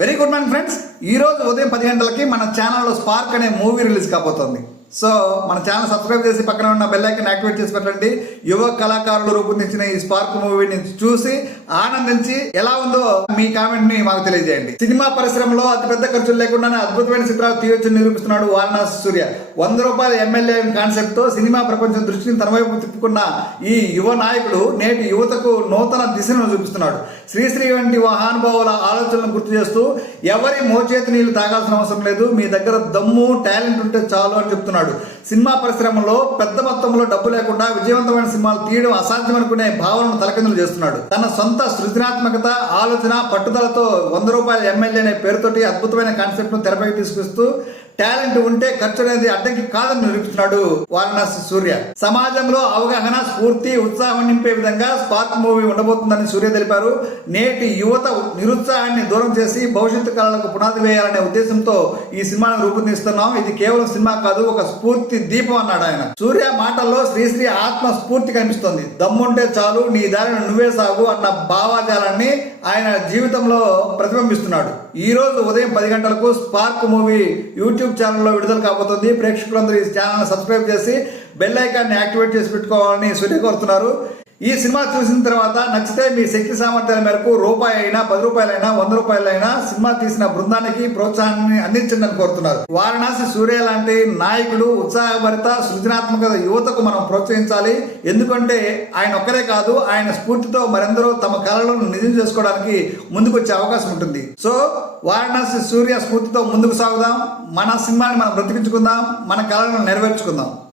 Very good morning friends. ఈ రోజు ఉదయం పది గంటలకి మన ఛానల్లో స్పార్క్ అనే మూవీ రిలీజ్ కాబోతోంది. సో మన ఛానల్ సబ్స్క్రైబ్ చేసి పక్కన ఉన్న బెల్ ఐకన్ యాక్టివేట్ చేసి పెట్టండి. యువ కళాకారులు రూపొందించిన ఈ స్పార్క్ మూవీని చూసి ఆనందించి ఎలా ఉందో మీ కామెంట్ని మాకు తెలియజేయండి. సినిమా పరిశ్రమలో అతిపెద్ద ఖర్చులు లేకుండానే అద్భుతమైన చిత్రాలు తీయొచ్చు నిరూపిస్తున్నాడు వారణాసి సూర్య. వంద రూపాయల ఎమ్మెల్యే కాన్సెప్ట్తో సినిమా ప్రపంచం దృష్టిని తన వైపు తిప్పుకున్న ఈ యువ నాయకుడు నేటి యువతకు నూతన దిశను చూపిస్తున్నాడు. శ్రీశ్రీ వంటి మహానుభావుల ఆలోచనలను గుర్తు చేస్తూ ఎవరి మోచేతి నీళ్ళు తాగాల్సిన అవసరం లేదు మీ దగ్గర దమ్ము టాలెంట్ ఉంటే చాలు అని చెప్తున్నాడు. సినిమా పరిశ్రమలో పెద్ద మొత్తంలో డబ్బు లేకుండా విజయవంతమైన సినిమాలు తీయడం అసాధ్యం అనుకునే భావనను తలకిందులు చేస్తున్నాడు. తన సొంత సృజనాత్మకత ఆలోచన పట్టుదలతో వంద రూపాయల ఎమ్మెల్యే అనే పేరుతోటి అద్భుతమైన కాన్సెప్ట్ను తెరపైకి తీసుకొస్తూ టాలెంట్ ఉంటే ఖర్చు అనేది అడ్డంకి కాదని నిరూపిస్తున్నాడు వారణాసి సూర్య. సమాజంలో అవగాహన స్ఫూర్తి ఉత్సాహం నింపే విధంగా స్పార్క్ మూవీ ఉండబోతుందని సూర్య తెలిపారు. నేటి యువత నిరుత్సాహాన్ని దూరం చేసి భవిష్యత్తు కాలాలకు పునాది వేయాలనే ఉద్దేశంతో ఈ సినిమాను రూపొందిస్తున్నాం. ఇది కేవలం సినిమా కాదు ఒక స్ఫూర్తి దీపం అన్నాడు ఆయన. సూర్య మాటల్లో శ్రీశ్రీ ఆత్మ స్ఫూర్తి కనిపిస్తోంది. దమ్ముంటే చాలు నీ దారిని నువ్వే సాగు అన్న భావాజాలాన్ని ఆయన జీవితంలో ప్రతిబింబిస్తున్నాడు. ఈ రోజు ఉదయం పది గంటలకు స్పార్క్ మూవీ యూట్యూబ్ ఛానల్లో విడుదల కాబోతుంది. ప్రేక్షకులందరూ ఈ ఛానల్ సబ్స్క్రైబ్ చేసి బెల్ ఐకాన్ని యాక్టివేట్ చేసి పెట్టుకోవాలని సూర్య కోరుతున్నారు. ఈ సినిమా చూసిన తర్వాత నచ్చితే మీ శక్తి సామర్థ్యాల మేరకు రూపాయి అయినా పది రూపాయలైనా వంద రూపాయలైనా సినిమా తీసిన బృందానికి ప్రోత్సాహాన్ని అందించండి అని కోరుతున్నారు. వారణాసి సూర్య లాంటి నాయకులు ఉత్సాహభరిత సృజనాత్మక యువతకు మనం ప్రోత్సహించాలి. ఎందుకంటే ఆయన ఒక్కరే కాదు ఆయన స్ఫూర్తితో మరెందరో తమ కళలను నిజం చేసుకోవడానికి ముందుకు వచ్చే అవకాశం ఉంటుంది. సో వారణాసి సూర్య స్ఫూర్తితో ముందుకు సాగుదాం. మన సినిమాని మనం బ్రతికించుకుందాం మన కళలను నెరవేర్చుకుందాం.